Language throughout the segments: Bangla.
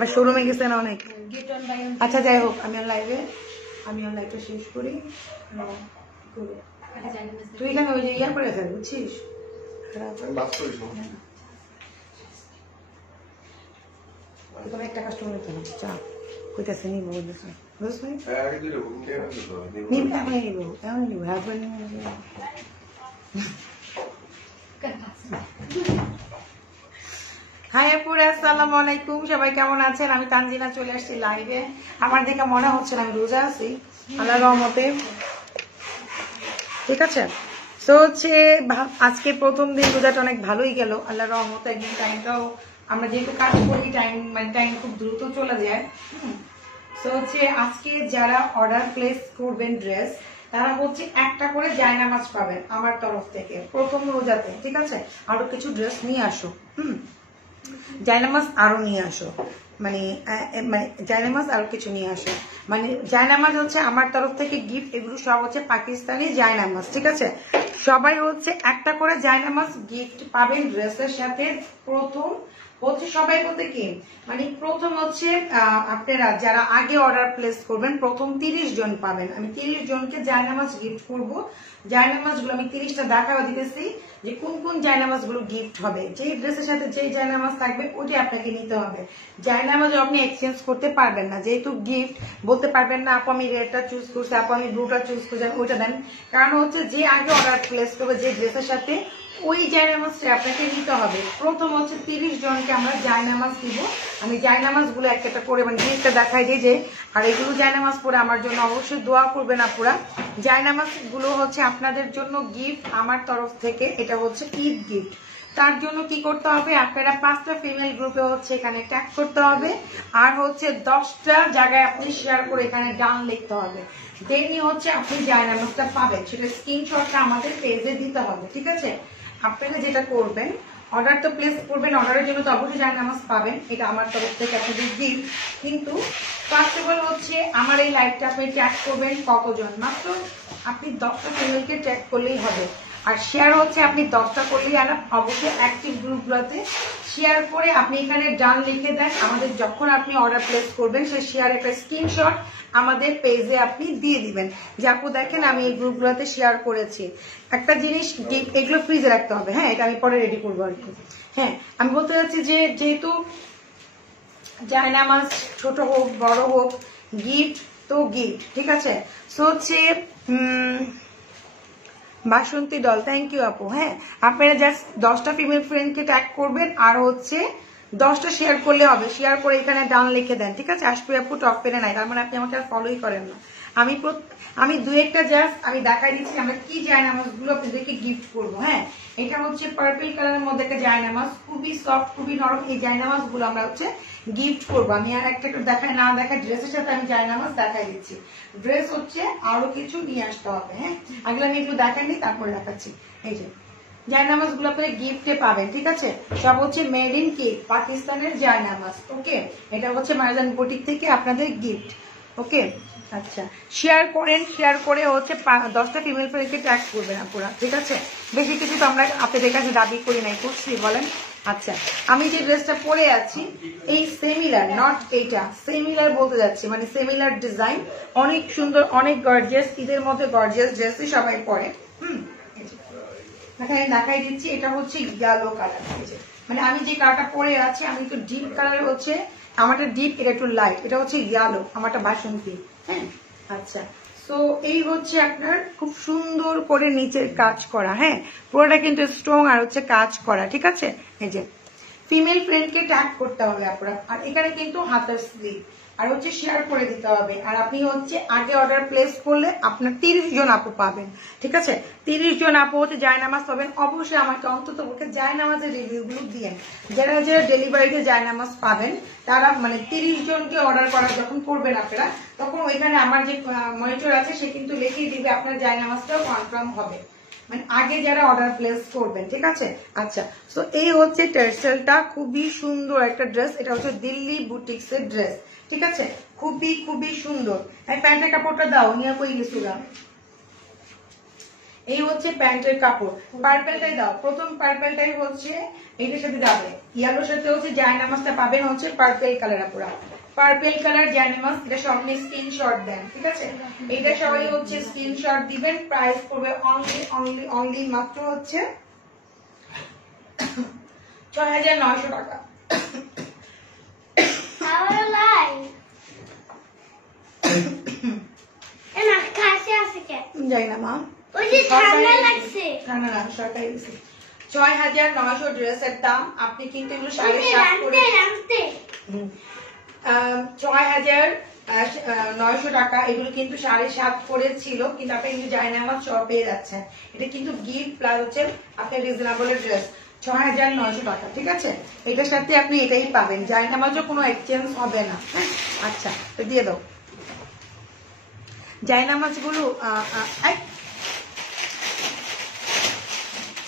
আবার শোরুমে গেছেন অনেক। আচ্ছা যাই হোক, আমি লাইভটা শেষ করি। তুই এখানে ওই যে ইয়া করে ফেল, বুঝছিস? একটা কাস্টমার চা কইতেছে নিব, বুঝলি? হাই আপুরা, আসসালামু আলাইকুম। সবাই কেমন আছেন? আমি তানজিনা চলে আসছি লাইভে। আমার দেখে মনে হচ্ছে আমি রোজা আছি আল্লাহর রহমতে, ঠিক আছে? তো হচ্ছে আজকে প্রথম দিন, রোজাটা অনেক ভালোই গেল আল্লাহর রহমতে। একদিন টাইমটাও আমরা যেহেতু কাজ করি, টাইম খুব দ্রুত চলে যায়। তো হচ্ছে আজকে যারা অর্ডার প্লেস করবেন ড্রেস, তারা হচ্ছে একটা করে জায়নামাজ পাবেন আমার তরফ থেকে প্রথম রোজাতে, ঠিক আছে? আরো কিছু ড্রেস নিয়ে আসো, জায়নামাজ আরো নিয়ে আসো, মানে জায়নামাজ আরো কিছু নিয়ে আসো। মানে জায়নামাজ হচ্ছে আমার তরফ থেকে গিফট, এগুলো সব হচ্ছে পাকিস্তানি জায়নামাজ, ঠিক আছে? সবাই হচ্ছে একটা করে জায়নামাজ গিফট পাবেন ড্রেসের সাথে। প্রথম হচ্ছে সবাই বলতে কি, মানে প্রথম হচ্ছে আপনারা যারা আগে অর্ডার প্লেস করবেন, প্রথম 30 জন পাবেন। আমি 30 জনকে জায়নামাজ গিফট করব। জায়নামাজ গুলো আমি 30টা দেখাও দিতেছি যে কোন কোন জায়নামাজ গুলো গিফট হবে। যে ড্রেসের সাথে যে জায়নামাজ থাকবে ওটি আপনাকে নিতে হবে। জায়নামাজ আপনি এক্সচেঞ্জ করতে পারবেন না, যেহেতু গিফট বলতে পারবেন না আপু আমি রেডটা চুজ করছি, আপু আমি ব্লুটা চুজ করছি, ওইটা দেন। কারণ হচ্ছে যে আগে অর্ডার প্লেস করবে যে ড্রেসের সাথে, ওই জায়নামাজটা আপনাকে নিতে হবে। প্রথম হচ্ছে 30 জনকে আমরা জায়নামাজ দিব। আমি জায়নামাজ গুলো একটা করে মানে জিনিসটা দেখাই দিই যে, আর এগুলো জায়নামাজ পরে আমার জন্য অবশ্যই দোয়া করবেন আপুরা। জায়নামাজ গুলো হচ্ছে আপনাদের জন্য গিফট আমার তরফ থেকে, এটা হচ্ছে ঈদ গিফট। তার জন্য কি করতে হবে, আপনারা 5টা ফিমেল গ্রুপে হচ্ছে এখানে ট্যাগ করতে হবে, আর হচ্ছে 10টা জায়গায় আপনি শেয়ার করে এখানে ডান লিখতে হবে। দেনই হচ্ছে আপনি জায়নামাজটা পাবেন, সেটা স্ক্রিনশটটা আমাদের পেজে দিতে হবে, ঠিক আছে? আপনারা যেটা করবেন, অর্ডার তো প্লেস করবেন, অর্ডারের জন্য তো অবশ্যই জায়নামাজ পাবেন, এটা আমার তরফ থেকে আপনাদের গিফট। কিন্তু ফার্স্ট অফ অল হচ্ছে আমার এই লাইভটা আপনি ট্যাগ করবেন কতজন, মাত্র আপনি 10টা ফিমেলকে ট্যাগ করলেই হবে। আর শেয়ার হচ্ছে আপনি 10টা করলেই আর অবশ্যই অ্যাক্টিভ গ্রুপগুলোতে শেয়ার করে আপনি এখানে ডান লিখে দেন। আমাদের যখন আপনি অর্ডার প্লেস করবেন, সেই শেয়ার একটা স্ক্রিনশট আমাদের পেজে আপনি দিয়ে দিবেন যে আপু দেখেন আমি এই গ্রুপগুলোতে শেয়ার করেছি। একটা জিনিস, এগুলো ফ্রিজে রাখতে হবে, হ্যাঁ, এটা আমি পরে রেডি করবো আর কি। হ্যাঁ, আমি বলতে চাচ্ছি যে যেহেতু জায়নামাজ ছোট হোক বড় হোক, গিফট তো গিফট, ঠিক আছে? সো হচ্ছে বাসন্তী দল, থ্যাংক ইউ আপু। হ্যাঁ, আপনারা জাস্ট 10টা ফিমেল ফ্রেন্ডকে ট্যাগ করবেন, আর হচ্ছে 10টা শেয়ার করলে হবে। শেয়ার করে এখানে ডান লিখে দেন, ঠিক আছে? আসবে আপু টপ পেনে নাই, তার মানে আপনি আমাকে আর ফলোই করেন না। আমি দু একটা জাস্ট আমি দেখাই দিচ্ছি আমরা কি জায়নামাজ গুলো আপনাদেরকে গিফট করবো। হ্যাঁ, এটা হচ্ছে পার্পল কালারের মধ্যে একটা জায়নামাজ, খুবই সফট, খুবই নরম। এই জায়নামাজ গুলো আমরা হচ্ছে গিফট করবো। আমি আর একটা দেখাই না দেখাই, ড্রেসের সাথে আমি জায়নামাজ দেখাই দিচ্ছি। ড্রেস হচ্ছে আরো কিছু নিয়ে আসতে হবে। হ্যাঁ, আগে আমি একটু দেখাই নি, তারপরে দেখাচ্ছি। এই যে জায়নামাজ গুলো আপনারা গিফটে পাবেন, ঠিক আছে? সব হচ্ছে মেড ইন কেক, পাকিস্তানের জায়নামাজ। ওকে, এটা হচ্ছে মাইজান বুটিক থেকে আপনাদের গিফট। ওকে, আচ্ছা, শেয়ার করেন, শেয়ার করে হচ্ছে 10টা ফিমেল ফ্রেন্ডকে ট্যাগ করবেন আপনারা, ঠিক আছে? বেশি কিছু তো আমরা আপনাদের কাছে দাবি করি নাই, করছি বলেন? আচ্ছা, আমি যে ড্রেসটা পরে আছি এই সেমিলার, নট এইটা, সেমিলার বলতে যাচ্ছি, মানে সেমিলার ডিজাইন, অনেক সুন্দর, অনেক গর্জিয়াস। ঈদের মধ্যে গর্জিয়াস ড্রেসই সবাই পরে। এখানে দেখাই দিচ্ছি, এটা হচ্ছে ইয়েলো কালার। মানে আমি যে কালারটা পরে আছি, আমি একটু ডিপ কালার হচ্ছে আমারটা ডিপ, এটা একটু লাইট, এটা হচ্ছে ইয়েলো, আমারটা বাসন্তী। হ্যাঁ, আচ্ছা, তো এই হচ্ছে আপনার খুব সুন্দর করে নিচের কাজ করা। হ্যাঁ, পুরোটা কিন্তু স্ট্রং আর হচ্ছে কাজ করা, ঠিক আছে? এই যে ফিমেল ফ্রেন্ডকে ট্যাগ করতে হবে আপনারা। আর এখানে কিন্তু হাতের স্লিভ, আর হচ্ছে শেয়ার করে দিতে হবে। আর আপনি হচ্ছে আগে অর্ডার প্লেস করলে আপনার 30 জন আপু পাবেন, ঠিক আছে? 30 জন আপু হচ্ছে জায়নামাজ পাবেন। অবশ্যই আমাকে অন্তত পক্ষে জায়নামাজের রিভিউ গুলো দিয়েন। যারা যারা ডেলিভারিতে জায়নামাজ পাবেন, তারা মানে 30 জনকে অর্ডার করা যখন করবেন আপনারা, তখন ওইখানে আমার যে মনিটর আছে সে কিন্তু লিখিয়ে দিবে আপনার জায়নামাজটাও কনফার্ম হবে, মানে আগে যারা অর্ডার প্লেস করবেন, ঠিক আছে? আচ্ছা, তো এই হচ্ছে টার্সেলটা, খুবই সুন্দর একটা ড্রেস। এটা হচ্ছে দিল্লি বুটিক্স এর ড্রেস, ঠিক আছে? খুবই খুবই সুন্দর। প্যান্টের কাপড়টা দাও, নিয়ে কই গেছিলাম। এই হচ্ছে প্যান্টের কাপড়। পার্পেলটাই দাও, প্রথম পার্পেলটাই হচ্ছে এইটার সাথে যাবে, ইয়েলোর সাথে হচ্ছে জায়নামাজটা পাবেন হচ্ছে পার্পেল কালার। পুরা পার্পেল কালার জায়নামাজ, এটা সবাই স্ক্রিনশট দেন, ঠিক আছে? এইটা সবাই হচ্ছে স্ক্রিনশট দিবেন। প্রাইস পড়বে অনলি মাত্র হচ্ছে ৬,৯০০ টাকা। যাই না মা, ঠান্ডা না, সরকারি দিচ্ছে ৬,৯০০ ড্রেসের দাম। আপনি কিন্তু এগুলো ৭.৫ করে ৬,৯০০ টাকা, এগুলো কিন্তু ৭.৫ করে ছিল, কিন্তু আপনি কিন্তু জায়নামাজ সহ পেয়ে যাচ্ছেন। এটা কিন্তু গিফট প্লাস হচ্ছে আপনার রিজনেবলের ড্রেস, ৬,৯০০ টাকা, ঠিক আছে? এটার সাথে আপনি এটাই পাবেন, জায়নামাজও কোনো এক্সচেঞ্জ হবে না। হ্যাঁ, আচ্ছা, তো দিয়ে দাও জায়নামাজ গুলো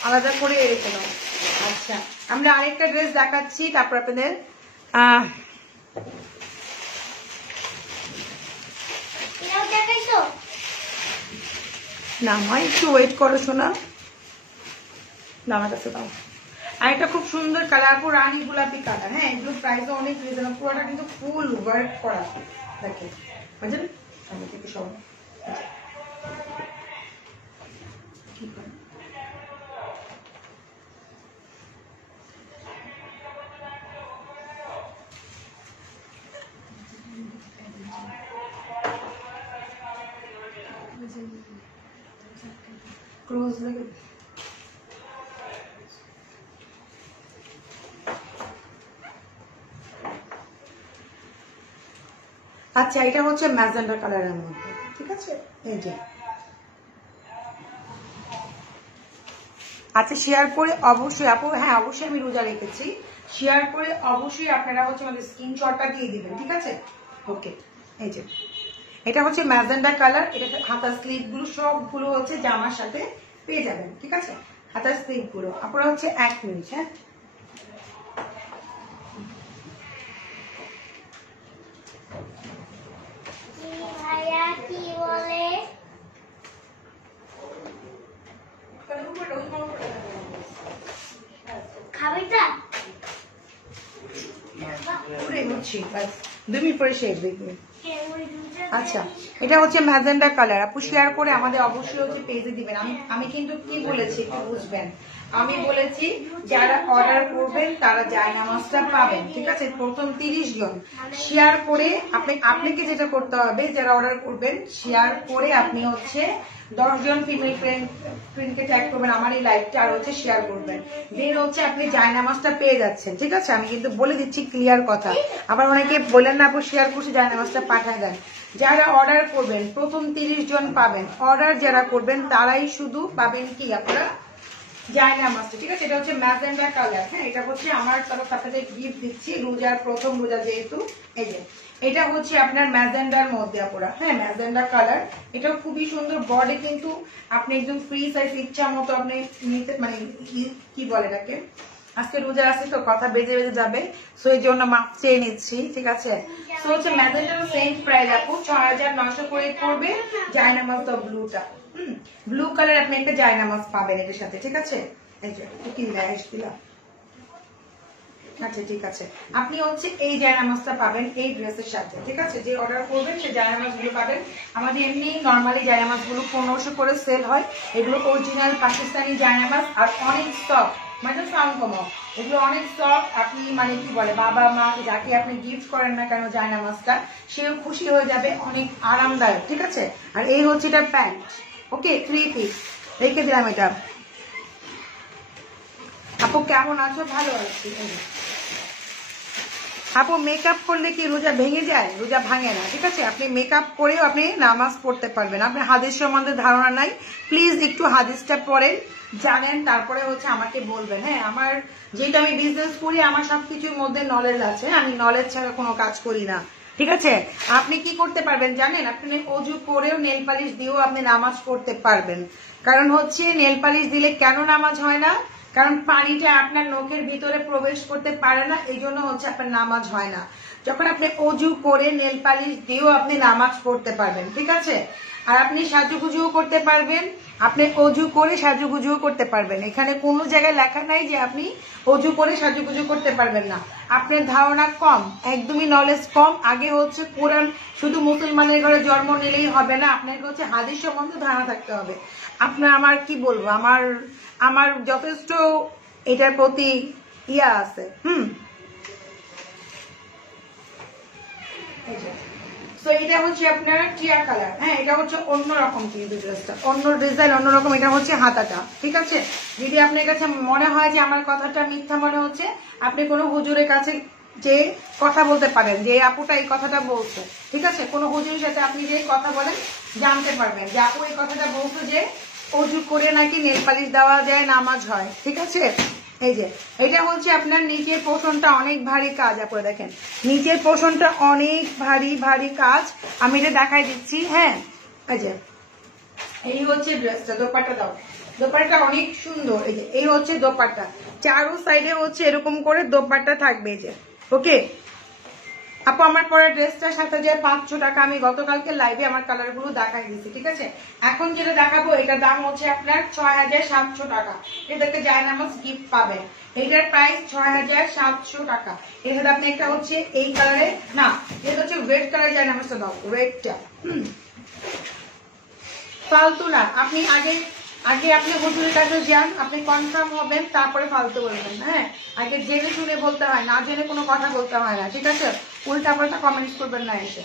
আলাদা করে রেখে দাও। আচ্ছা, আমরা আরেকটা ড্রেস দেখাচ্ছি, তারপর আপনাদের না মা একটু ওয়েট করো শোনা, আমার কাছে দাও। আর এটা খুব সুন্দর কালার, পুরো রানী গোলাপি কালার। হ্যাঁ, এগুলো প্রাইস অনেক রিজনেবল, পুরোটা কিন্তু ফুল ওয়ার্ক করা, দেখেন বুঝলেন? সামনে থেকে সব ক্লোজ লাগে। আচ্ছা, এটা হচ্ছে ম্যাজেন্ডা কালারের মধ্যে, ঠিক আছে? এই যে আচ্ছা, শেয়ার করে অবশ্যই আপু, হ্যাঁ অবশ্যই আমি রোজা রেখেছি, শেয়ার করে অবশ্যই আপনারা হচ্ছে আমাদের স্ক্রিনশটটা দিয়ে দিবেন, ঠিক আছে? ওকে, এই যে এটা হচ্ছে ম্যাজেন্ডা কালার, এটা হাতার স্লিভ গুলো সবগুলো হচ্ছে জামার সাথে পেয়ে যাবেন, ঠিক আছে? হাতার স্লিভ গুলো আপনারা হচ্ছে 1 মিনিট। হ্যাঁ, খাবিটা 2 মিনিট পরে শেষ দেখবেন। আচ্ছা, এটা হচ্ছে ম্যাজেন্ডা কালার, আপু শেয়ার করে আমাদের অবশ্যই হচ্ছে পেজে দিবেন। আমি কিন্তু কি বলেছি একটু বুঝবেন, আমি বলেছি যারা অর্ডার করবেন তারা জায়নামাজটা পাবেন, ঠিক আছে? প্রথম 30 জন শেয়ার করে আপনাকে যেটা করতে হবে, যারা অর্ডার করবেন শেয়ার করে আপনি হচ্ছে 10 জন ফিমেল ফ্রেন্ডকে ট্যাগ করবেন আমার এই লাইভটা, আর হচ্ছে শেয়ার করবেন, দেন হচ্ছে আপনি জায়নামাজটা পেয়ে যাচ্ছেন, ঠিক আছে? আমি কিন্তু বলে দিচ্ছি ক্লিয়ার কথা। আবার অনেকে বলেন না আপু শেয়ার করছে জায়নামাজটা পাঠায় দেন। যারা অর্ডার করবেন প্রথম 30 জন পাবেন, অর্ডার যারা করবেন তারাই শুধু পাবেন কি আপনারা জায়নামাজটা, ঠিক আছে? এটা হচ্ছে ম্যাজেন্ডা কালার। হ্যাঁ, এটা হচ্ছে আমার তরফ আপনাদের গিফট দিচ্ছি, রোজার প্রথম রোজা যেহেতু। এই যে এটা হচ্ছে আপনার ম্যাজেন্ডার মধ্যে আপনারা, হ্যাঁ ম্যাজেন্ডা কালার, এটাও খুবই সুন্দর। বডি কিন্তু আপনি একদম ফ্রি সাইজ ইচ্ছা মতো আপনি নিতে, মানে কি বলে এটাকে, আজকে রোজা আছে তো কথা বেজে বেজে যাবে, সো এই জন্য মাপ চেয়ে নিচ্ছি, ঠিক আছে? সো হচ্ছে ম্যাজেন্ডার সেম প্রাইস আপু ৬,৯০০ করে পড়বে। জায়নামাজ তো ব্লুটা, ব্লু কালার আপনি একটা জায়নামাজ পাবেন এটার সাথে, ঠিক আছে? এই যে কি গাইস দিলাম। আচ্ছা, ঠিক আছে, আপনি হচ্ছে এই জায়নামাজটা পাবেন এই ড্রেসের সাথে, ঠিক আছে? যে অর্ডার করবেন সেই জায়নামাজ গুলো পাবেন। আমাদের এমনি নর্মালি জায়নামাজ গুলো 1500 করে সেল হয়, এগুলো অরিজিনাল পাকিস্তানি জায়নামাজ, আর অনেক সফট, মানে সাউন্ড কমো, এগুলো অনেক সফট। আপনি মানে কি বলে বাবা মা যাকে আপনি গিফট করেন না কেন জায়নামাজটা, সেও খুশি হয়ে যাবে, অনেক আরামদায়ক, ঠিক আছে? আর এই হচ্ছে এটা প্যান্ট, ওকে 3 পিস রেখে দিলাম এটা। আপু কেমন আছো? ভালো আছি। আপু মেকআপ করলে কি রোজা ভেঙে যায়? রোজা ভাঙে না, ঠিক আছে? আপনি মেকআপ করেও আপনি নামাজ পড়তে পারবেন। আপনার হাদিস সম্বন্ধে ধারণা নাই, প্লিজ একটু হাদিসটা পড়েন, জানেন, তারপরে হচ্ছে আমাকে বলবেন। হ্যাঁ, আমার যেটা আমি বিজনেস করি আমার সবকিছুর মধ্যে নলেজ আছে, আমি নলেজ ছাড়া কোনো কাজ করি না, ঠিক আছে? আপনি কি করতে পারবেন জানেন, আপনি অজু করেও নেল পালিশ দিয়েও আপনি নামাজ পড়তে পারবেন। কারণ হচ্ছে নেল পালিশ দিলে কেন নামাজ হয় না, কারণ পানিটা আপনার নখের ভিতরে প্রবেশ করতে পারে না, এই জন্য হচ্ছে আপনার নামাজ হয় না। যখন আপনি অজু করে নেল পালিশ দিয়েও আপনি নামাজ পড়তে পারবেন, ঠিক আছে? আর আপনি সাজুগুজুও করতে পারবেন, আপনি অজু করে সাজুগুজুও করতে পারবেন। এখানে কোনো জায়গায় লেখা নাই যে আপনি অজু করে সাজুগুজু করতে পারবেন না। আপনার ধারণা কম, একদমই নলেজ কম। আগে হচ্ছে কোরআন শুধু মুসলমানের ঘরে জন্ম নিলেই হবে না, আপনাকে হচ্ছে হাদিস সম্বন্ধে ধারণা থাকতে হবে। আপনার আমার কি বলবো, আমার যথেষ্ট এটার প্রতি ইয়া আছে। তো এটা হচ্ছে আপনার টিয়া কালার। হ্যাঁ, এটা হচ্ছে অন্যরকম কিন্তু ড্রেসটা, অন্য ডিজাইন অন্যরকম। এটা হচ্ছে হাতাটা, ঠিক আছে। যদি আপনার কাছে মনে হয় যে আমার কথাটা মিথ্যা মনে হচ্ছে, আপনি কোনো হুজুরের কাছে যে কথা বলতে পারেন যে আপুটা এই কথাটা বলছে, ঠিক আছে। কোনো হুজুরের সাথে আপনি যে কথা বলেন জানতে পারবেন যে আপু এই কথাটা বলছে যে অজু করে নাকি নেল পালিশ দেওয়া যায়, নামাজ হয়, ঠিক আছে। এই যে এটা হচ্ছে আপনার নিচের পোর্শনটা অনেক ভারী কাজ। আপনারা দেখেন নিচের পোর্শনটা অনেক ভারী কাজ। আমি এটা দেখাই দিচ্ছি। হ্যাঁ, এই যে এই হচ্ছে ড্রেসটা। দোপাট্টা দাও, দোপাট্টা অনেক সুন্দর। এই যে এই হচ্ছে দোপাট্টা, চারো সাইডে হচ্ছে এরকম করে দোপাট্টা থাকবে। এই যে ওকে আপু, আমার পরে ড্রেসটা ৭,৫০০ টাকা। আমি গতকালকে লাইভে আমার কালার গুলো দেখাই দিচ্ছি, ঠিক আছে। এখন যেটা দেখাবো এটার দাম হচ্ছে আপনার ৬,৭০০ টাকা। এটাতে জায়নামাজ গিফট পাবেন। এটার প্রাইস ৬,৭০০ টাকা। এর সাথে আপনি একটা হচ্ছে এই কালারে, না এটা হচ্ছে রেড কালার জায়নামাজটা দাও, রেডটা ফালতু না। আপনি আগে আপনি হুজুরের কাছে যান, আপনি কনফার্ম হবেন, তারপরে ফালতু বলবেন। হ্যাঁ, আগে জেনে শুনে বলতে হয়, না জেনে কোনো কথা বলতে হয় না, ঠিক আছে। উল্টা পাল্টা কমেন্টস করবেন না এসে।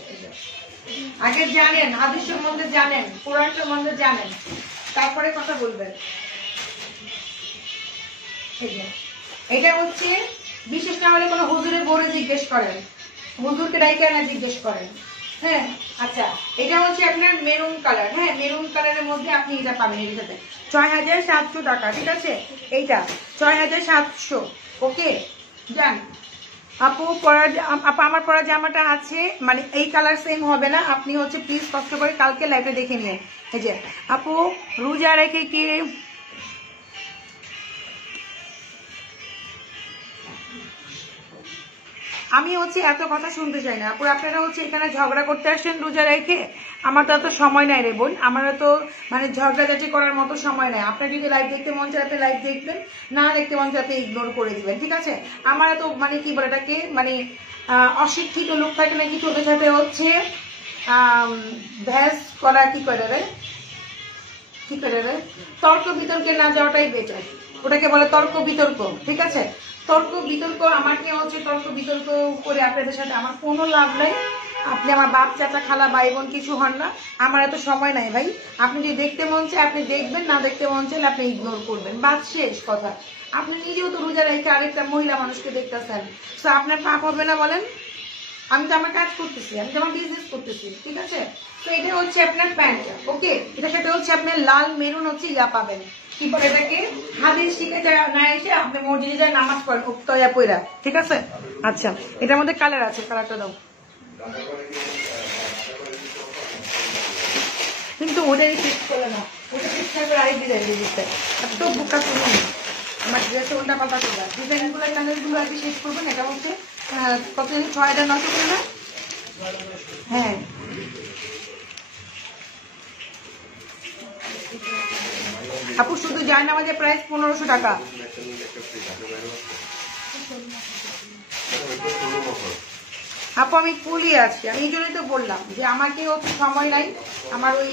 আগে জানেন, হাদিস সম্বন্ধে জানেন, কোরআন সম্বন্ধে জানেন, তারপরে কথা বলবেন। এটা হচ্ছে বিশেষ না হলে কোনো হুজুরের বড় জিজ্ঞেস করেন, হুজুরকে ডাইকে না জিজ্ঞেস করেন। হ্যাঁ, আচ্ছা এটা হচ্ছে আপনার মেরুন কালার। হ্যাঁ, মেরুন কালারের মধ্যে আপনি এটা পাবেন। এর সাথে ৬,৭০০ টাকা, ঠিক আছে। এইটা ৬,৭০০। ওকে যান আপু, আমার পরা জামাটা আছে, মানে এই কালার সেম হবে না। আপনি হচ্ছে প্লিজ কষ্ট করে কালকে লাইভে দেখে নিন। এই যে আপু, রোজা রেখে কি আমি হচ্ছে এত কথা শুনতে চাই না আপু। আপনারা হচ্ছে এখানে ঝগড়া করতে আসেন রোজা রেখে, আমার তো এত সময় নাই রে বোন। আমার তো মানে ঝগড়াঝাটি করার মতো সময় নাই। আপনার যদি লাইভ দেখতে মন চায় আপনি লাইভ দেখবেন, না দেখতে মন চায় আপনি ইগনোর করে দিবেন, ঠিক আছে। আমার এত মানে কি বলে এটাকে, মানে অশিক্ষিত লোক থাকে না কিছু, ওদের সাথে হচ্ছে ভ্যাস করা কি করে রে তর্ক বিতর্কে না যাওয়াটাই বেটার। ওটাকে বলে তর্ক বিতর্ক, ঠিক আছে। তর্ক বিতর্ক আমাকে হচ্ছে তর্ক বিতর্ক করে আপনাদের সাথে আমার কোনো লাভ নাই। আপনি আমার বাপ চাচা খালা ভাই বোন কিছু হন না, আমার এত সময় নাই ভাই। আপনি যদি দেখতে মন চায় আপনি দেখবেন, না দেখতে মন চাইলে আপনি ইগনোর করবেন, বাদ শেষ কথা। আপনি নিজেও তো রোজা রেখে আরেকটা মহিলা মানুষকে দেখতেছেন, তো আপনার পাপ হবে না বলেন? আমি তো আমার কাজ করতেছি, আমি তো আমার বিজনেস করতেছি, ঠিক আছে। তো এটা হচ্ছে আপনার প্যান্টটা। ওকে, এটার সাথে হচ্ছে আপনার লাল মেরুন হচ্ছে ইয়া পাবেন, কি বলে এটাকে, হাদিস শিখে না এসে আপনি মসজিদে যায় নামাজ পড়েন উক্তয়া পয়রা, ঠিক আছে। আচ্ছা এটার মধ্যে কালার আছে, কালারটা দাও। কিন্তু ওটাই ফিক্স করলে না, ওটা ফিক্স থাকবে আরেক ডিজাইন দিয়ে দিতে। এত বোকা করুন আমার ড্রেসে উল্টা পাল্টা করবে। ডিজাইন গুলো কালার গুলো আর কি শেষ করবেন। এটা হচ্ছে কত ৬,৯০০ করে না? হ্যাঁ আপু, শুধু জায়নামাজের প্রাইস ১৫০০ টাকা। আপু আমি কুলি আছি, আমি এই জন্যই তো বললাম যে আমাকে হচ্ছে সময় নাই আমার ওই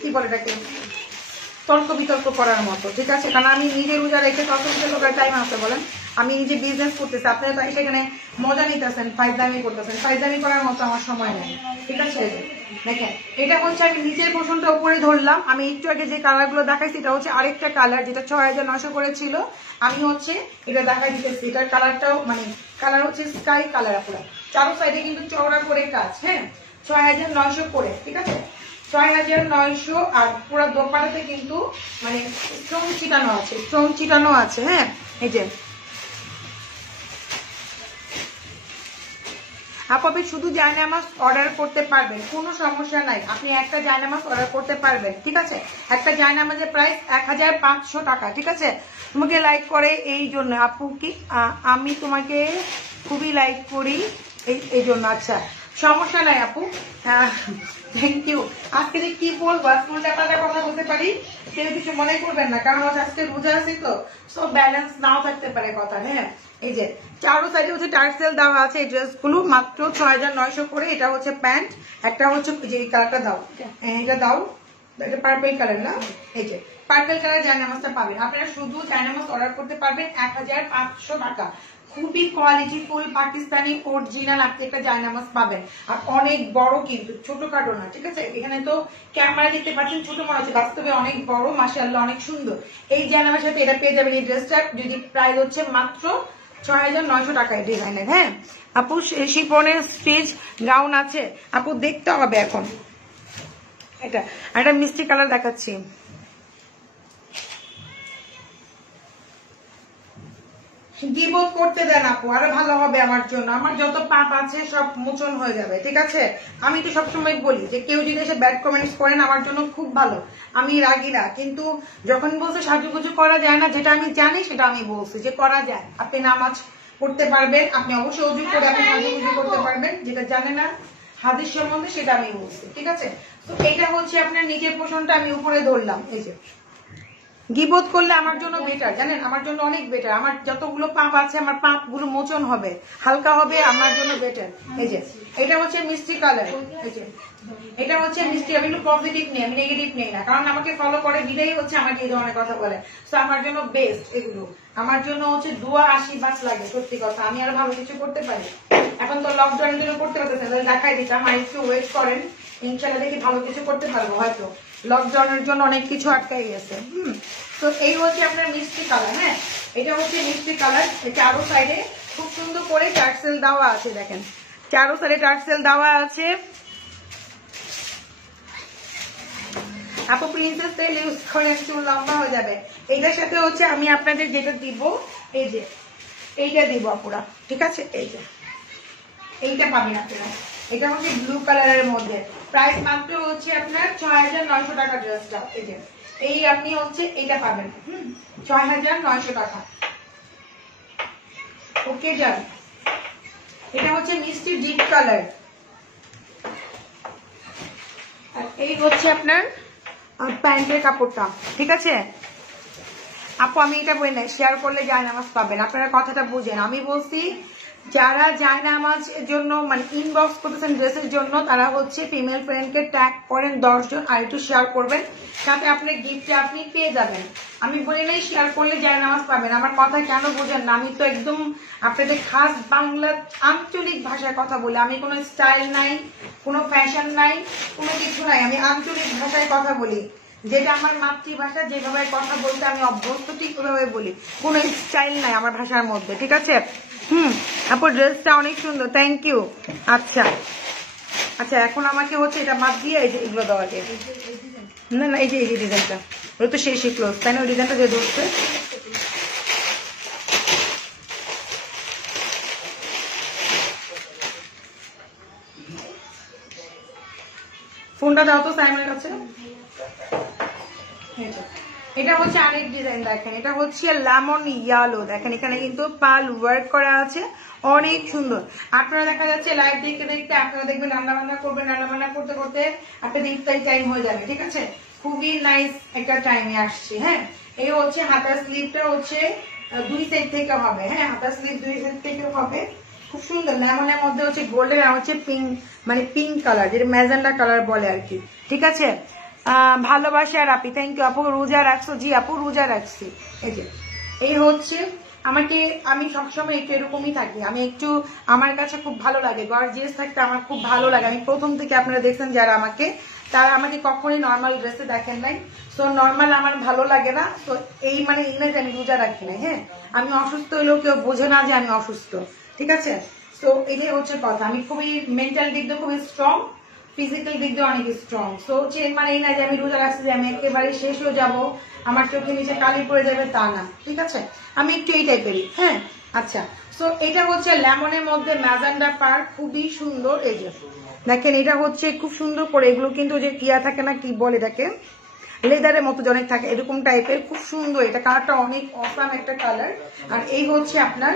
কি বলে এটাকে তর্ক বিতর্ক করার মতো, ঠিক আছে। কারণ আমি নিজে রোজা রেখে তর্ক বিতর্ক করার টাইম আসতে বলেন, আমি নিজে বিজনেস করতেছি, আপনারা তো সেখানে মজা নিতেছেন, ফাইজদামি করতেছেন, ফাইজদামি করার মতো আমার সময় নেই, ঠিক আছে। দেখেন এটা হচ্ছে আমি নিচের পোর্শনটা উপরে ধরলাম। আমি একটু আগে যে কালার গুলো দেখাইছি এটা হচ্ছে আরেকটা কালার, যেটা ৬,৯০০ করে ছিল। আমি হচ্ছে এটা দেখাই দিতেছি, এটার কালারটাও মানে কালার হচ্ছে স্কাই কালার। আপনারা চারো সাইডে কিন্তু চওড়া করে কাজ। হ্যাঁ, ৬,৯০০ করে, ঠিক আছে, ৬,৯০০। আর পুরো দোপাটাতে কিন্তু মানে স্টোন চিটানো আছে, স্টোন চিটানো আছে। হ্যাঁ, এই যে আপনি শুধু জায়নামাজ অর্ডার করতে পারবেন, কোনো সমস্যা নাই। আপনি একটা জায়নামাজ অর্ডার করতে পারবেন, ঠিক আছে। একটা জায়নামাজের প্রাইস ১,৫০০ টাকা, ঠিক আছে। তোমাকে লাইক করে এই জন্য আপু, কি আমি তোমাকে খুবই লাইক করি এই জন্য। আচ্ছা সমস্যা নাই আপু, থ্যাংক ইউ। আজকে যে কি বলবো, উল্টা পাল্টা কথা বলতে পারি, কেউ কিছু মনে করবেন না, কারণ আজকে রোজা আছে তো, সো ব্যালেন্স নাও থাকতে পারে কথা। হ্যাঁ, এই যে চারো সাইডে হচ্ছে টার্সেল দেওয়া আছে, এই ড্রেসগুলো মাত্র 6900 করে। এটা হচ্ছে প্যান্ট, একটা হচ্ছে যে কালারটা দাও, এটা দাও, এটা পার্পল কালার না, এই যে পার্পল কালার জায়নামাজটা পাবেন আপনারা। শুধু জায়নামাজ অর্ডার করতে পারবেন 1500 টাকা। খুবই কোয়ালিটি ফুল পাকিস্তানি অরিজিনাল আপনি একটা জায়নামাজ পাবেন, আর অনেক বড়, কিন্তু ছোটখাটো না, ঠিক আছে? এখানে তো ক্যামেরা দেখতে পাচ্ছেন ছোট মনে হচ্ছে, বাস্তবে অনেক বড়, মাশাআল্লাহ অনেক সুন্দর। এই জায়নামাজের সাথে এটা পেয়ে যাবেন। এই ড্রেসটা যদি প্রাইস হচ্ছে মাত্র 6900 টাকায় ডিজাইনের। হ্যাঁ আপু, শিফনের স্টিচ গাউন আছে আপু, দেখতে হবে এখন। এটা একটা মিষ্টি কালার দেখাচ্ছি, গিবত করতে দেন আপু, আরো ভালো হবে আমার জন্য। আমার যত পাপ আছে সব মোচন হয়ে যাবে, ঠিক আছে? আমি তো সবসময় বলি যে কেউ যদি এসে ব্যাড কমেন্টস করেন আমার জন্য খুব ভালো, আমি রাগি না, কিন্তু যখন বলছে সাজুগুজু করা যায় না, যেটা আমি জানি সেটা আমি বলছি যে করা যায়। আপনি নামাজ পড়তে পারবেন, আপনি অবশ্যই অজু করে আপনি সাজুগুজু করতে পারবেন, যেটা জানে না হাদিস সম্বন্ধে সেটা আমি বলছি, ঠিক আছে? তো এইটা হচ্ছে আপনার নিজের পোষণটা আমি উপরে ধরলাম। এই যে গিবত করলে আমার জন্য বেটার, জানেন, আমার জন্য অনেক বেটার। আমার যতগুলো পাপ আছে আমার পাপ গুলো মোচন হবে, হালকা হবে, আমার জন্য বেটার। এই যে এটা হচ্ছে মিষ্টি কালার, এই যে এটা হচ্ছে মিষ্টি। আমি একটু পজিটিভ নেই, আমি নেগেটিভ নেই না, কারণ আমাকে ফলো করে বিদায় হচ্ছে আমাকে এই ধরনের কথা বলে। তো আমার জন্য বেস্ট এগুলো, আমার জন্য হচ্ছে দোয়া আশীর্বাদ লাগে, সত্যি কথা। আমি আরো ভালো কিছু করতে পারি, এখন তো লকডাউনের জন্য করতে পারতেছে না, দেখাই দিতাম। আর একটু ওয়েট করেন, ইনশাল্লাহ দেখি ভালো কিছু করতে পারবো। হয়তো লকডাউনের জন্য অনেক কিছু আটকাই গেছে। তো এই হচ্ছে আপনার মিষ্টি কালার। হ্যাঁ, এটা হচ্ছে মিষ্টি কালার। চারো সাইডে খুব সুন্দর করে টার্সেল দেওয়া আছে, দেখেন চারো সাইডে টার্সেল দেওয়া আছে। আপু প্রিন্সেস তেল ইউজ করে একটু লম্বা হয়ে যাবে। এইটার সাথে হচ্ছে আমি আপনাদের যেটা দিব, এই যে এইটা দিব আপুরা, ঠিক আছে? এই যে এইটা পাবেন আপনারা, এটা হচ্ছে ব্লু কালারের মধ্যে। প্রাইস মাত্র হচ্ছে আপনার 6900 টাকা ড্রেসটা। এই যে এই আপনি হচ্ছে এটা পাবেন 6900 টাকা। ওকে যান, এটা হচ্ছে মিষ্টি ডিপ কালার, আর এই হচ্ছে আপনার প্যান্টের কাপড়টা, ঠিক আছে আপু? আমি এটা বলি না শেয়ার করলে জায়নামাজ পাবেন, আপনারা কথাটা বুঝেন। আমি বলছি যারা জায়নামাজের জন্য মানে ইনবক্স করতেছেন ড্রেসের জন্য, তারা হচ্ছে ফিমেল ফ্রেন্ডকে ট্যাগ করেন 10 জন, আর একটু শেয়ার করবেন, সাথে আপনার গিফটটা আপনি পেয়ে যাবেন। আমি বলি নাই শেয়ার করলে জায়নামাজ পাবেন, আমার কথা কেন বোঝেন না? আমি তো একদম আপনাদের খাস বাংলা আঞ্চলিক ভাষায় কথা বলি, আমি কোনো স্টাইল নাই, কোনো ফ্যাশন নাই, কোনো কিছু নাই, আমি আঞ্চলিক ভাষায় কথা বলি, যেটা আমার মাতৃভাষা, যেভাবে কথা বলতে আমি অভ্যস্ত ঠিক ওইভাবে বলি, কোনো স্টাইল নাই আমার ভাষার মধ্যে, ঠিক আছে? আপু ড্রেসটা অনেক সুন্দর, থ্যাংক ইউ। আচ্ছা আচ্ছা, এখন আমাকে হচ্ছে এটা মাপ দিয়ে এই যে এগুলো দেওয়া যায় না, না এই যে ডিজাইনটা, ওটা তো শেষই ক্লোজ, তাই না? ওই ডিজাইনটা যে ধরছে, ফোনটা দাও তো সাইমনের কাছে। এটা হচ্ছে আরেক ডিজাইন, দেখেন এটা হচ্ছে লেমন ইয়েলো, দেখেন এখানে কিন্তু পাল ওয়ার্ক করা আছে, অনেক সুন্দর। আপনারা দেখা যাচ্ছে লাইভ দেখতে দেখতে আপনারা দেখবেন রান্না বান্না করবেন, রান্না বান্না করতে করতে আপনাদের ইফতারি টাইম হয়ে যাবে, ঠিক আছে? খুবই নাইস একটা টাইমে আসছে। হ্যাঁ, এই হচ্ছে হাতার স্লিভটা হচ্ছে 2 সাইড থেকে হবে। হ্যাঁ, হাতার স্লিভ 2 সাইড থেকে হবে, খুব সুন্দর। লেমনের মধ্যে হচ্ছে গোল্ডেন, আর হচ্ছে পিঙ্ক, মানে পিঙ্ক কালার, যেটা ম্যাজেন্ডা কালার বলে আর কি, ঠিক আছে? ভালোবাসা রাপি, থ্যাংক ইউ আপু। রোজা রাখছো? জি আপু রোজা রাখছি। এই যে এই হচ্ছে আমাকে, আমি সবসময় একটু এরকমই থাকি, আমি একটু আমার কাছে খুব ভালো লাগে, গর্জিয়াস থাকতে আমার খুব ভালো লাগে। আমি প্রথম থেকে আপনারা দেখছেন যারা আমাকে, তারা আমাকে কখনোই নর্মাল ড্রেসে দেখেন নাই, সো নর্মাল আমার ভালো লাগে না। তো এই মানে এই না যে আমি রোজা রাখি না, হ্যাঁ, আমি অসুস্থ হইলেও কেউ বোঝে না যে আমি অসুস্থ, ঠিক আছে? তো এটাই হচ্ছে কথা, আমি খুবই মেন্টাল দিক দিয়ে খুবই স্ট্রং, ফিজিক্যাল দিক দিয়ে অনেক স্ট্রং। সো হচ্ছে মানে এই না যে আমি রোজা রাখছি যে আমি একেবারে শেষ হয়ে যাবো, আমার চোখে নিচে কালি পড়ে যাবে, তা না, ঠিক আছে? আমি একটু এই টাইপেরই। হ্যাঁ, আচ্ছা, সো এটা হচ্ছে লেমনের মধ্যে ম্যাজেন্ডা পার, খুবই সুন্দর। এই যে দেখেন এটা হচ্ছে খুব সুন্দর করে, এগুলো কিন্তু যে ইয়া থাকে না, কি বলে এটাকে, লেদারের মতো অনেক থাকে এরকম টাইপের, খুব সুন্দর। এটা কালারটা অনেক অসাম একটা কালার। আর এই হচ্ছে আপনার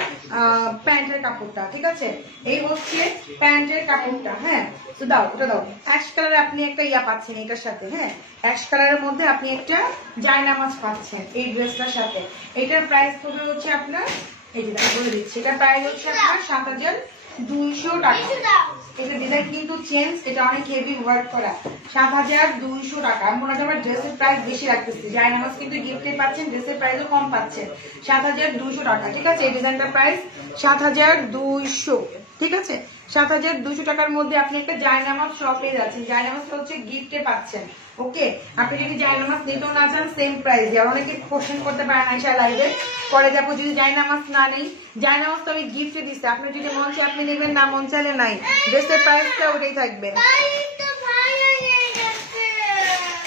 প্যান্টের কাপড়টা, ঠিক আছে? এই হচ্ছে প্যান্টের কাপড়টা। হ্যাঁ, তো দাও ওটা দাও। অ্যাশ কালার আপনি একটা ইয়া পাচ্ছেন এটার সাথে। হ্যাঁ, অ্যাশ কালারের মধ্যে আপনি একটা জায়নামাজ পাচ্ছেন এই ড্রেসটার সাথে। এটার প্রাইস পড়বে হচ্ছে আপনার, এই যে বলে দিচ্ছি, এটা প্রাইস হচ্ছে আপনার 7,200 টাকা। এটা ডিজাইন কিন্তু চেঞ্জ, এটা অনেক হেভি ওয়ার্ক করা। 7,200 টাকা। মনে হয় আমার ড্রেসের প্রাইস বেশি রাখতেছি, জায়নামাজ কিন্তু গিফটে পাচ্ছেন, ড্রেসের প্রাইসও কম পাচ্ছেন। 7,200 টাকা, ঠিক আছে? এই ডিজাইনটার প্রাইস 7,200, ঠিক আছে? 7,200 টাকার মধ্যে আপনি একটা জায়নামাজ সহ পেয়ে যাচ্ছেন। জায়নামাজটা হচ্ছে গিফটে পাচ্ছেন। ওকে, আপনি যদি জায়নামাজ নিতেও না চান সেম প্রাইস। আর অনেকে কোশ্চেন করতে পারেন আইসা লাইভে, পরে যাবো যদি জায়নামাজ না নেই, জায়নামাজ তো আমি গিফটে দিচ্ছি, আপনি যদি মন চাই আপনি নেবেন, না মন চাইলে নাই, ড্রেসের প্রাইসটা ওটাই থাকবে,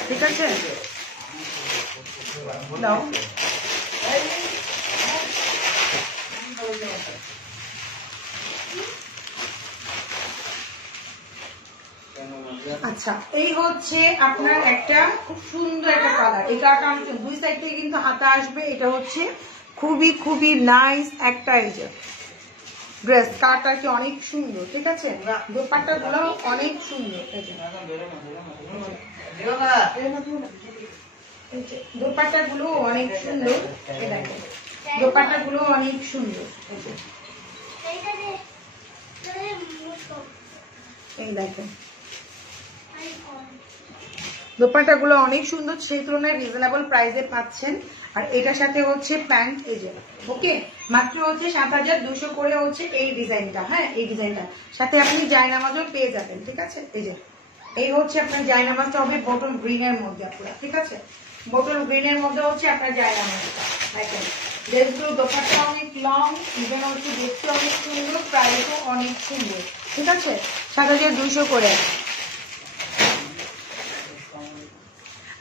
ঠিক আছে? দাও। আচ্ছা, এই হচ্ছে আপনার একটা খুব সুন্দর একটা কালার। এই কালারটা আমি দুই সাইড থেকে কিন্তু হাতা আসবে। এটা হচ্ছে খুবই খুবই নাইস একটা এই যে ড্রেস। কালারটা কি অনেক সুন্দর, ঠিক আছে? দোপাট্টা গুলো অনেক সুন্দর। দোপাট্টা গুলো অনেক সুন্দর, দোপাট্টা গুলো অনেক সুন্দর। এই দেখেন দোপাট্টা গুলো অনেক সুন্দর, সেই তুলনায় রিজনেবল প্রাইসে পাচ্ছেন। আর এটার সাথে হচ্ছে প্যান্ট, এই যে ওকে, মাত্র হচ্ছে 7,200 করে হচ্ছে এই ডিজাইনটা। হ্যাঁ, এই ডিজাইনটা সাথে আপনি জায়নামাজও পেয়ে যাবেন, ঠিক আছে? এই যে এই হচ্ছে আপনার জায়নামাজটা হবে বটল গ্রিনের মধ্যে আপনার, ঠিক আছে? বটল গ্রিনের মধ্যে হচ্ছে আপনার জায়নামাজটা। দেখেন ড্রেসগুলো দোপাট্টা অনেক লং, ইভেন হচ্ছে দেখতে অনেক সুন্দর, প্রাইসও অনেক সুন্দর, ঠিক আছে? 7,200 করে।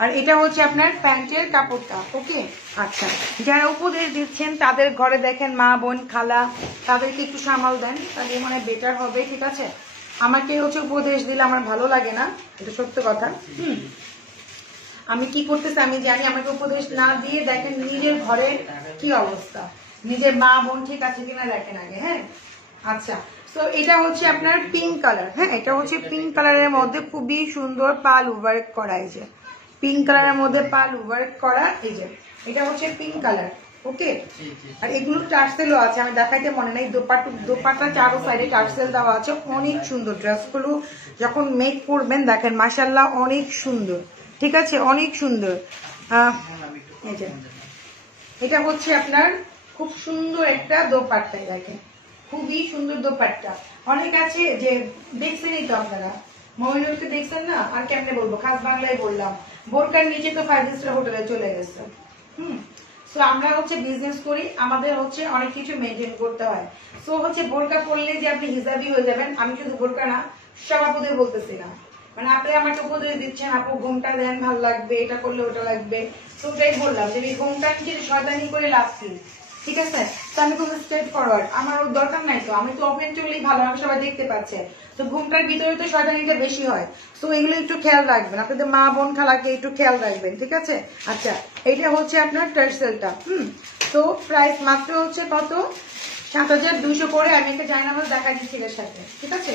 আর এটা হচ্ছে আপনার প্যান্টের কাপড়টা। ওকে, আচ্ছা, যারা উপদেশ দিচ্ছেন তাদের ঘরে দেখেন মা বোন খালা, তাদেরকে একটু সামাল দেন, তাহলে মানে বেটার হবে, ঠিক আছে? আমাকে হচ্ছে উপদেশ দিলে আমার ভালো লাগে না, এটা সত্য কথা। আমি কি করতেছি আমি জানি, আমাকে উপদেশ না দিয়ে দেখেন নিজের ঘরে কি অবস্থা, নিজের মা বোন ঠিক আছে কিনা দেখেন আগে। হ্যাঁ, আচ্ছা, তো এটা হচ্ছে আপনার পিঙ্ক কালার। হ্যাঁ, এটা হচ্ছে পিঙ্ক কালারের মধ্যে খুবই সুন্দর পাল ওয়ার্ক করা, এই যে পিঙ্ক কালারের মধ্যে পাল ওয়ার্ক করা, এই যে এটা হচ্ছে পিঙ্ক কালার। ওকে, আর এগুলো টার্সেলও আছে, আমি দেখাইতে মনে নেই। দোপাট্টা চারো সাইডে টার্সেল দেওয়া আছে, অনেক সুন্দর। ড্রেসগুলো যখন মেক করবেন দেখেন মাশাআল্লাহ অনেক সুন্দর, ঠিক আছে? অনেক সুন্দর। এই যে এটা হচ্ছে আপনার খুব সুন্দর একটা দোপাট্টা, দেখেন খুবই সুন্দর দোপাট্টা। অনেক আছে যে দেখছেনই তো আপনারা, মহিনুরকে দেখছেন না, আর কেমনে বলবো, খাস বাংলায় বললাম, বোরকার নিচে তো 5 স্টার হোটেলে চলে গেছে। তো আমরা হচ্ছে বিজনেস করি, আমাদের হচ্ছে অনেক কিছু মেনটেন করতে হয়। তো হচ্ছে বোরকা পরলে যে আপনি হিসাবই হয়ে যাবেন, আমি শুধু বোরকা না সব আপুদের বলতেছি না, মানে আপনি আমাকে উপদেশ দিচ্ছেন আপু ঘুমটা দেন ভালো লাগবে, এটা করলে ওটা লাগবে, তো তাই বললাম যে ঘুমটা নিচে শয়তানি করে লাভ কি, ঠিক আছে? তো আমি খুব স্ট্রেট ফরওয়ার্ড, আমার ওর দরকার নাই, তো আমি তো ওপেন চললেই ভালো, আমি সবাই দেখতে পাচ্ছে। তো ঘুমটার ভিতরে তো শয়তানিটা বেশি হয়, তো এগুলো একটু খেয়াল রাখবেন, আপনাদের মা বোন খালাকে একটু খেয়াল রাখবেন, ঠিক আছে? আচ্ছা, এইটা হচ্ছে আপনার টার্সেলটা। তো প্রাইস মাত্র হচ্ছে কত, 7,200 করে। আমি একটা জায়নামাজ দেখা দিচ্ছি এর সাথে, ঠিক আছে?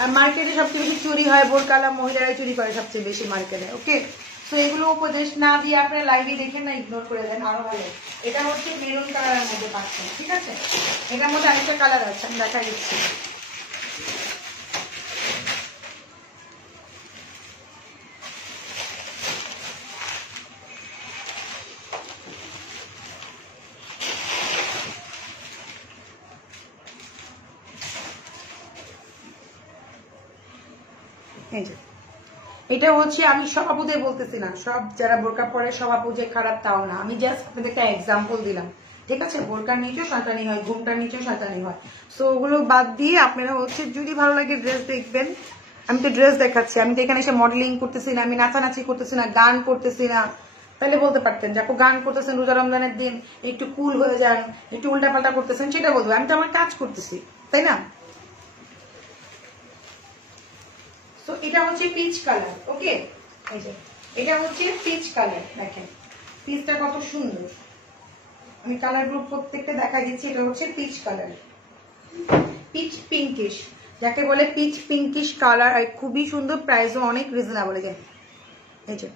আর মার্কেটে সবচেয়ে বেশি চুরি হয়, বোরকালা মহিলারাই চুরি করে সবচেয়ে বেশি মার্কেটে। ওকে, তো এগুলো উপদেশ না দিয়ে আপনারা লাইভে দেখেন না, ইগনোর করে দেন, আরো ভালো। এটা হচ্ছে মেরুন কালারের মধ্যে পাচ্ছেন, ঠিক আছে? এটার মধ্যে আরেকটা কালার আছে, আমি দেখা দিচ্ছি। এটা হচ্ছে, আমি সব আপুদের বলতেছি না, সব যারা বোরকা পরে সব আপু যে খারাপ তাও না, আমি জাস্ট আপনাদের একটা এক্সাম্পল দিলাম, ঠিক আছে? বোরকার নিচেও শয়তানি হয়, ঘুমটার নিচেও শয়তানি হয়। সো ওগুলো বাদ দিয়ে আপনারা হচ্ছে যদি ভালো লাগে ড্রেস দেখবেন। আমি তো ড্রেস দেখাচ্ছি, আমি তো এখানে এসে মডেলিং করতেছি না, আমি নাচানাচি করতেছি না, গান করতেছি না। তাহলে বলতে পারতেন যে আপু গান করতেছেন রোজা রমজানের দিন, একটু কুল হয়ে যান, একটু উল্টাপাল্টা করতেছেন, সেটা বলবো। আমি তো আমার কাজ করতেছি, তাই না? তো এটা হচ্ছে পিচ কালার। ওকে, এই যে এটা হচ্ছে পিচ কালার, দেখেন পিচটা কত সুন্দর। আমি কালার গ্রুপ প্রত্যেকটা দেখা দিচ্ছি। এটা হচ্ছে পিচ কালার, পিচ পিঙ্কিশ যাকে বলে, পিচ পিঙ্কিশ কালার, আর খুবই সুন্দর, প্রাইসও অনেক রিজনেবল। এই যে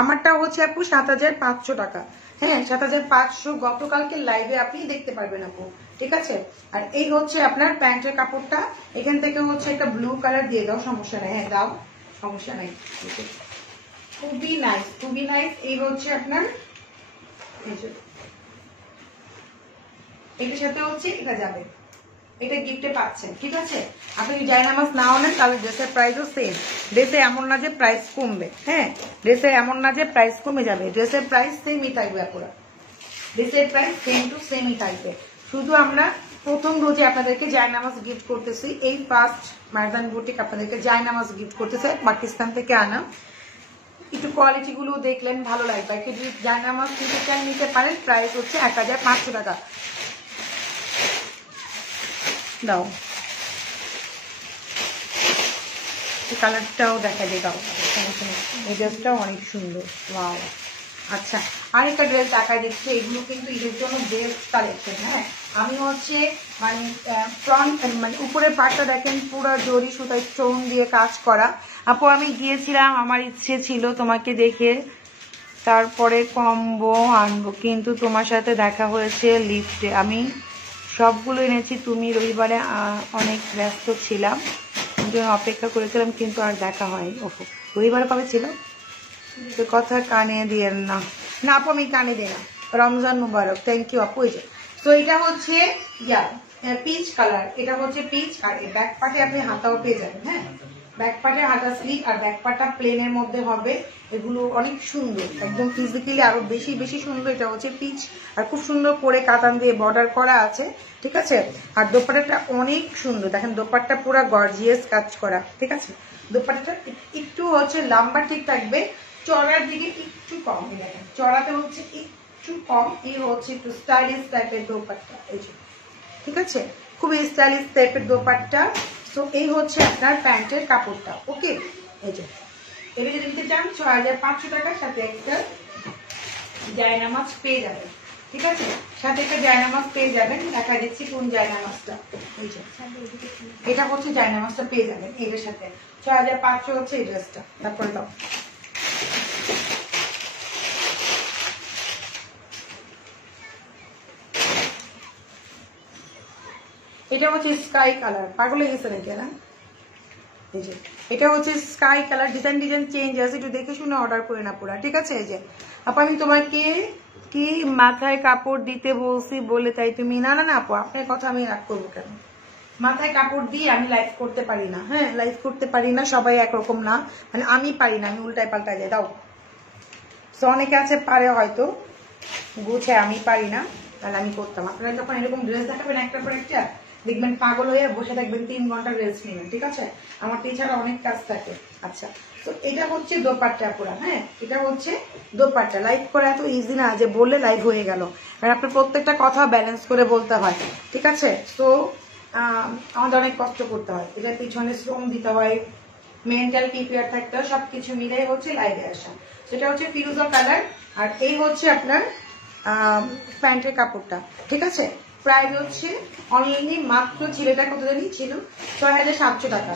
আমারটা হচ্ছে আপু 7500 টাকা। হ্যাঁ 7500, গতকালকে লাইভে আপনি দেখতে পারবেন আপু, ঠিক আছে। আর এই হচ্ছে আপনার প্যান্টের কাপড়টা, এখান থেকে হচ্ছে একটা ব্লু কালার দিয়ে দাও, সমস্যা নাই। হ্যাঁ দাও, সমস্যা নাই, খুবই নাইস, খুবই নাইস। এই হচ্ছে আপনার, এটার সাথে হচ্ছে এটা যাবে, এটা গিফটে পাচ্ছেন, ঠিক আছে। আপনি যদি জায়নামাজ নাও নেন তাহলে ড্রেসের প্রাইসও সেম। ড্রেসে এমন না যে প্রাইস কমবে, হ্যাঁ ড্রেসে এমন না যে প্রাইস কমে যাবে, ড্রেসের প্রাইস সেমই থাকবে আপুরা, ড্রেসের প্রাইস সেম টু সেমই থাকবে। শুধু আমরা প্রথম রোজে আপনাদেরকে জায়নামাজ গিফট করতেছি, এই ফার্স্ট মারজান বুটিক আপনাদেরকে জায়নামাজ গিফট করতেছে, পাকিস্তান থেকে আনা। একটু কোয়ালিটি গুলো দেখলেন, ভালো লাগবে। একটু যদি জায়নামাজ নিতে চান নিতে পারেন, প্রাইস হচ্ছে 1500 টাকা। দাও কালারটাও দেখা দিয়ে দাও, এই ড্রেসটাও অনেক সুন্দর। ওয়াও, আচ্ছা আরেকটা ড্রেস দেখা দিচ্ছে, এগুলো কিন্তু ঈদের জন্য ড্রেস কালেকশন। হ্যাঁ আমি হচ্ছে মানে ফ্রন্ট মানে উপরের পাটটা দেখেন পুরো জরি সুতায় স্টোন দিয়ে কাজ করা। আপু আমি গিয়েছিলাম, আমার ইচ্ছে ছিল তোমাকে দেখে তারপরে কম্বো আনবো, কিন্তু তোমার সাথে দেখা হয়েছে লিফটে। আমি সবগুলো এনেছি, তুমি রবিবারে অনেক ব্যস্ত ছিলাম, অপেক্ষা করেছিলাম কিন্তু আর দেখা হয়নি। ওপো রবিবার কবে ছিল? তো কথা কানে দিয়েন না। না আপু আমি কানে দিই না। রমজান মুবারক, থ্যাংক ইউ আপু। তো এটা হচ্ছে পিচ কালার, এটা হচ্ছে পিচ। আর এই ব্যাক পার্টে আপনি হাতাও পেয়ে যাবেন। হ্যাঁ ব্যাক পার্টে হাতা স্লিভ, আর ব্যাক পার্টটা প্লেনের মধ্যে হবে। এগুলো অনেক সুন্দর, একদম ফিজিক্যালি আরো বেশি বেশি সুন্দর। এটা হচ্ছে পিচ, আর খুব সুন্দর করে কাতান দিয়ে বর্ডার করা আছে, ঠিক আছে। আর দোপাট্টাটা অনেক সুন্দর, দেখেন দোপাট্টা পুরো গর্জিয়াস কাজ করা, ঠিক আছে। দোপাট্টাটা একটু হচ্ছে লম্বা ঠিক থাকবে, চড়ার দিকে একটু কম, দেখেন চড়াতে হচ্ছে একটু কম। এই হচ্ছে একটু স্টাইলিশ টাইপের দোপাট্টা, এই যে ঠিক আছে, খুবই স্টাইলিশ টাইপের দোপাট্টা। তো এই হচ্ছে আপনার প্যান্টের কাপড়টা। ওকে, এই যে এটা যদি নিতে চান 6500 টাকার সাথে একটা জায়নামাজ পেয়ে যাবেন, ঠিক আছে। সাথে একটা জায়নামাজ পেয়ে যাবেন, দেখা দিচ্ছি কোন জায়নামাজটা। এই যে এটা হচ্ছে জায়নামাজটা পেয়ে যাবেন এটার সাথে। 6500 হচ্ছে এই ড্রেসটা। তারপরে দাও, এটা হচ্ছে স্কাই কালার, পাগল হয়ে গেছে নাকি না? এই যে এটা হচ্ছে sky colour, design design change আছে, একটু দেখে শুনে অর্ডার করে না পুরা, ঠিক আছে। এই যে আপু আমি তোমাকে কি মাথায় কাপড় দিতে বলছি বলে তাই তুমি, না না না আপু আপনার কথা আমি রাগ করবো কেন? মাথায় কাপড় দিয়ে আমি লাইভ করতে পারি না। হ্যাঁ লাইভ করতে পারি না, সবাই একরকম না, মানে আমি পারি না, আমি উল্টায় পাল্টায় যাই। দাও, তো অনেকে আছে পারে হয়তো বুঝে, আমি পারি না, তাহলে আমি করতাম। আপনারা যখন এরকম ড্রেস দেখাবেন একটার পর একটা, দেখবেন পাগল হয়ে বসে থাকবেন 3 ঘন্টা রেস্ট নেবেন, ঠিক আছে। আমার তো এছাড়া অনেক কাজ থাকে। আচ্ছা তো এটা হচ্ছে দোপাট্টা পুরা। হ্যাঁ এটা হচ্ছে দোপাট্টা। লাইভ করা এত ইজি না যে বললে লাইভ হয়ে গেল, কারণ আপনার প্রত্যেকটা কথা ব্যালেন্স করে বলতে হয়, ঠিক আছে। তো আমাদের অনেক কষ্ট করতে হয়, এটার পিছনে শ্রম দিতে হয়, মেন্টাল প্রিপেয়ার থাকতে হয়, সবকিছু মিলে হচ্ছে লাইভে আসা। সেটা হচ্ছে ফিরোজা কালার, আর এই হচ্ছে আপনার প্যান্টের কাপড়টা, ঠিক আছে। প্রাইস হচ্ছে অনলাইনে মাত্র ছেলেটা কত জানি ছিল 6700 টাকা।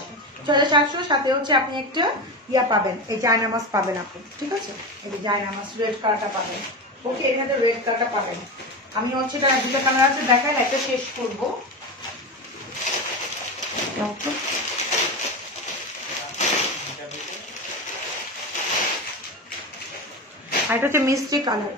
6700 সাথে হচ্ছে আপনি একটা ইয়া পাবেন, এই জায়নামাজ পাবেন আপনি, ঠিক আছে। এই যে জায়নামাজ রেড কালারটা পাবেন। ওকে এখানে রেড কালারটা পাবেন। আমি হচ্ছে এটা দুটো কালার আছে দেখাই, একটা শেষ করবো। এটা হচ্ছে মিষ্টি কালার,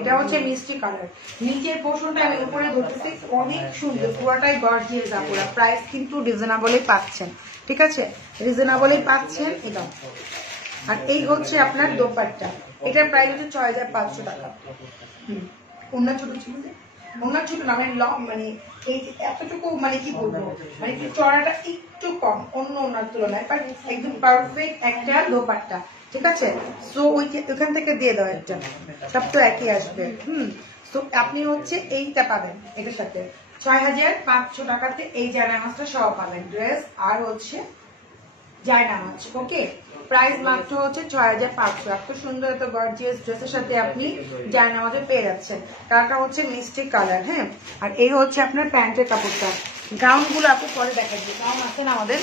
এটা হচ্ছে মিষ্টি কালার। নিচের পোর্শনটা আমি উপরে ধরতেছি, অনেক সুন্দর, পুরোটাই গর্জিয়াস আপুরা। প্রাইস কিন্তু রিজনেবলই পাচ্ছেন, ঠিক আছে, রিজনেবলই পাচ্ছেন এটা। আর এই হচ্ছে আপনার দোপাট্টা, এটার প্রাইস হচ্ছে 6500 টাকা। অন্য ছোট ছিল, অন্য ছোট না, মানে মানে এই এতটুকু, মানে কি বলবো, মানে চড়াটা একটু কম অন্য ওনার তুলনায়, একদম পারফেক্ট একটা দোপাট্টা, ঠিক আছে। সো ওইখান থেকে দিয়ে দাও একটা, সব তো একই আসবে। তো আপনি হচ্ছে এইটা পাবেন এটার সাথে, 6500 টাকাতে এই জায়নামাজটা সহ পাবেন, ড্রেস আর হচ্ছে জায়নামাজ। ওকে, প্রাইস মাত্র হচ্ছে 6500। এত সুন্দর এত গর্জিয়াস ড্রেসের সাথে আপনি জায়নামাজে পেয়ে যাচ্ছেন। কালারটা হচ্ছে মিষ্টি কালার। হ্যাঁ, আর এই হচ্ছে আপনার প্যান্টের কাপড়টা। গাউন গুলো আপু পরে দেখাচ্ছি, গাউন আছে না আমাদের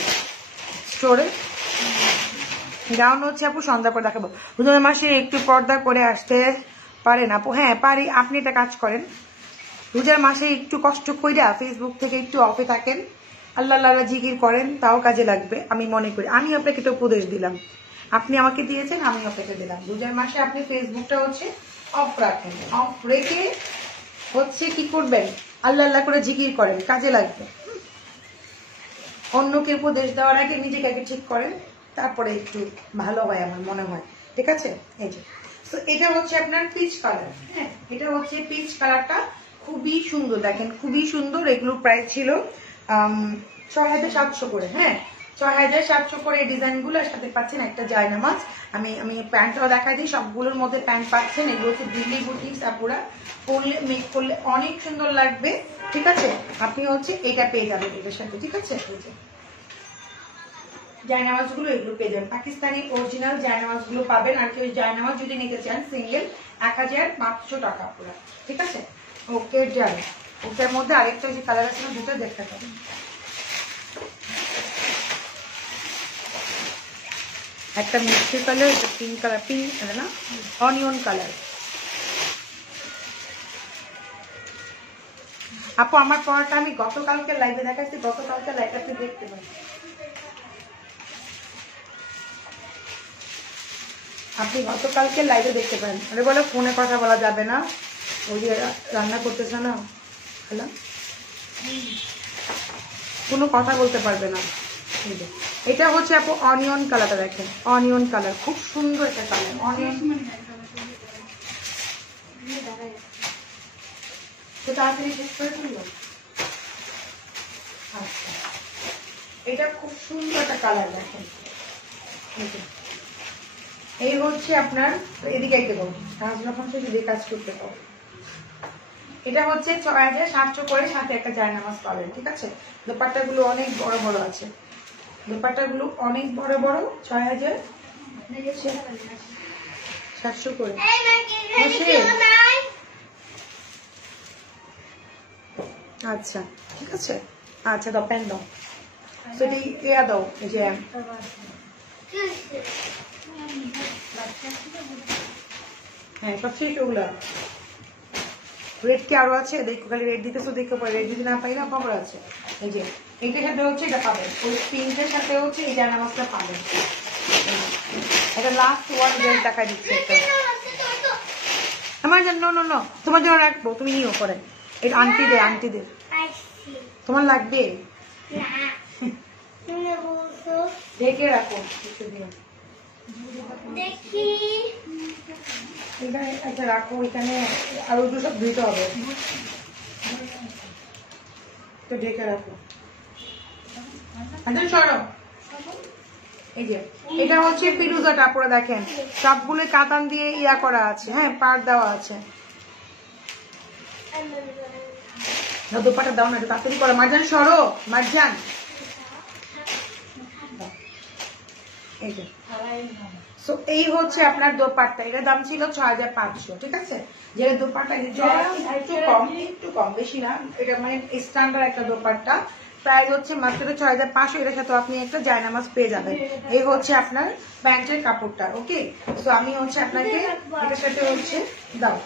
স্টোরে। গাউন হচ্ছে আপু সন্ধ্যা পর দেখাবো। রমজান মাসে একটু পর্দা করে আসতে পারেন আপু? হ্যাঁ পারি। আপনি একটা কাজ করেন, রোজার মাসে একটু কষ্ট কইরা ফেসবুক থেকে একটু অফে থাকেন, আল্লাহ আল্লাহ জিকির করেন, তাও কাজে লাগবে আমি মনে করি। আমি আপনাকে একটা উপদেশ দিলাম, আপনি আমাকে দিয়েছেন, আমি আপনাকে দিলাম। রোজার মাসে আপনি ফেসবুকটা হচ্ছে অফ রাখেন, অফ রেখে হচ্ছে কি করবেন, আল্লাহ আল্লাহ করে জিকির করেন, কাজে লাগবে। অন্যকে উপদেশ দেওয়ার আগে নিজেকে আগে ঠিক করেন, তারপরে একটু ভালো হয় আমার মনে হয়। ঠিক আছে, এই যে তো এটা হচ্ছে আপনার পিচ কালার। হ্যাঁ, এটা হচ্ছে পিচ কালারটা, খুবই সুন্দর, দেখেন খুবই সুন্দর। এগুলোর প্রাইস ছিল 6700 করে। হ্যাঁ, 6700 করে ডিজাইন গুলো সাথে পাচ্ছেন একটা জায়নামাজ। আমি প্যান্টটাও দেখাই দিই, সবগুলোর মধ্যে প্যান্ট পাচ্ছেন। এগুলো হচ্ছে দিল্লি বুটিক্স, আপুরা পরলে মেক করলে অনেক সুন্দর লাগবে। ঠিক আছে, আপনি হচ্ছে এটা পেয়ে যাবেন এটার সাথে। ঠিক আছে, জায়নামাজ গুলো এগুলো পেয়ে যাবেন, পাকিস্তানি অরিজিনাল জায়নামাজ গুলো পাবেন। আর কেউ জায়নামাজ যদি নিতে চান সিঙ্গেল 1500 টাকা পুরো। ঠিক আছে, ওকে ডান। ওটার মধ্যে আরেকটা যে কালার আছে দুটো দেখতে পাবেন। একটা মিষ্টি কালার, একটা পিঙ্ক কালার, পিঙ্ক না অনিয়ন কালার। আপু আমার পরটা আমি গতকালকে লাইভে দেখাচ্ছি, গতকালকে লাইভ আপনি দেখতে পাবেন। আপনি গতকালকে লাইভে দেখতে পারেন। আরে বলে ফোনে কথা বলা যাবে না, ওই যে রান্না করতেছে না, হ্যালো, কোনো কথা বলতে পারবে না। এটা হচ্ছে আপু অনিয়ন কালারটা দেখেন, অনিয়ন কালার খুব সুন্দর একটা কালার। অনিয়ন তাড়াতাড়ি শেষ করে ফেললো। আচ্ছা, এটা খুব সুন্দর একটা কালার দেখেন। এই হচ্ছে আপনার, এদিকে আইতে পাবো কাজ যখন যদি কাজ করতে পাবো। এটা হচ্ছে 6700 করে, সাথে একটা জায়নামাজ পাবেন। ঠিক আছে, দোপাট্টা গুলো অনেক বড় বড় আছে, দোপাট্টা গুলো অনেক বড় বড়। 6700 করে। আচ্ছা ঠিক আছে, আচ্ছা দাও প্যান দাও, সেটি ইয়া দাও, এই যে হ্যাঁ সব শেষ ওগুলা। রেড কি আরো আছে? দেখো খালি রেড দিতেছো, দেখো পরে রেড যদি না পাই না খবর আছে। এই যে এইটার সাথে হচ্ছে এটা পাবেন, ওই পিঙ্কের সাথে হচ্ছে এই জায়নামাজটা পাবেন। এটা লাস্ট ওয়ান ড্রেস দেখা দিচ্ছে একটা আমার জন্য। নো তোমার জন্য রাখবো, তুমি নিও পরে। এটা আন্টিদের, আন্টিদের তোমার লাগবে, দেখে রাখো কিছুদিন। আচ্ছা রাখো এখানে, আর ওগুলো সব ধুইতে হবে, তো ঢেকে রাখো। সরো, এই যে এটা হচ্ছে ফিরুজাটা, পুরো দেখেন সবগুলো কাতান দিয়ে ইয়া করা আছে। হ্যাঁ, পার দেওয়া আছে। দোপাটা দাও না, একটু তাড়াতাড়ি করো। মারজান সরো, মারজান। এই যে এই হচ্ছে আপনার দোপাট্টা, এটার দাম ছিল 6500। ঠিক আছে, যেটা দোপাট্টা একটু কম বেশি না, এটা মানে স্ট্যান্ডার্ড একটা দোপাট্টা। প্রাইস হচ্ছে মাত্র 6500। এটার সাথে আপনি একটা জায়নামাজ পেয়ে যাবেন। এই হচ্ছে আপনার প্যান্টের কাপড়টা। ওকে, তো আমি হচ্ছে আপনাকে এটার সাথে হচ্ছে দাও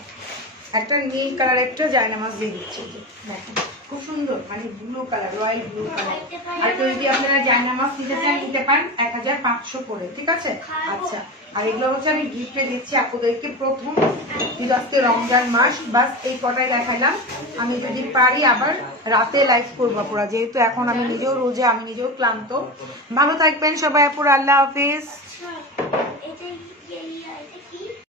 একটা নীল কালার একটা জায়নামাজ দিয়ে দিচ্ছি। দেখেন খুব সুন্দর, মানে blue colour, royal blue colour. আর কেউ যদি আপনারা জায়নামাজ নিতে চান নিতে পারেন 1500 করে। ঠিক আছে, আচ্ছা। আর এগুলো হচ্ছে আমি গিফটে দিচ্ছি আপনাদেরকে। প্রথম আজকে রমজান মাস, বাস এই কটাই দেখালাম। আমি যদি পারি আবার রাতে লাইভ করবো পুরা, যেহেতু এখন আমি নিজেও রোজা, আমি নিজেও ক্লান্ত। ভালো থাকবেন সবাই আপুরা, আল্লাহ হাফিজ।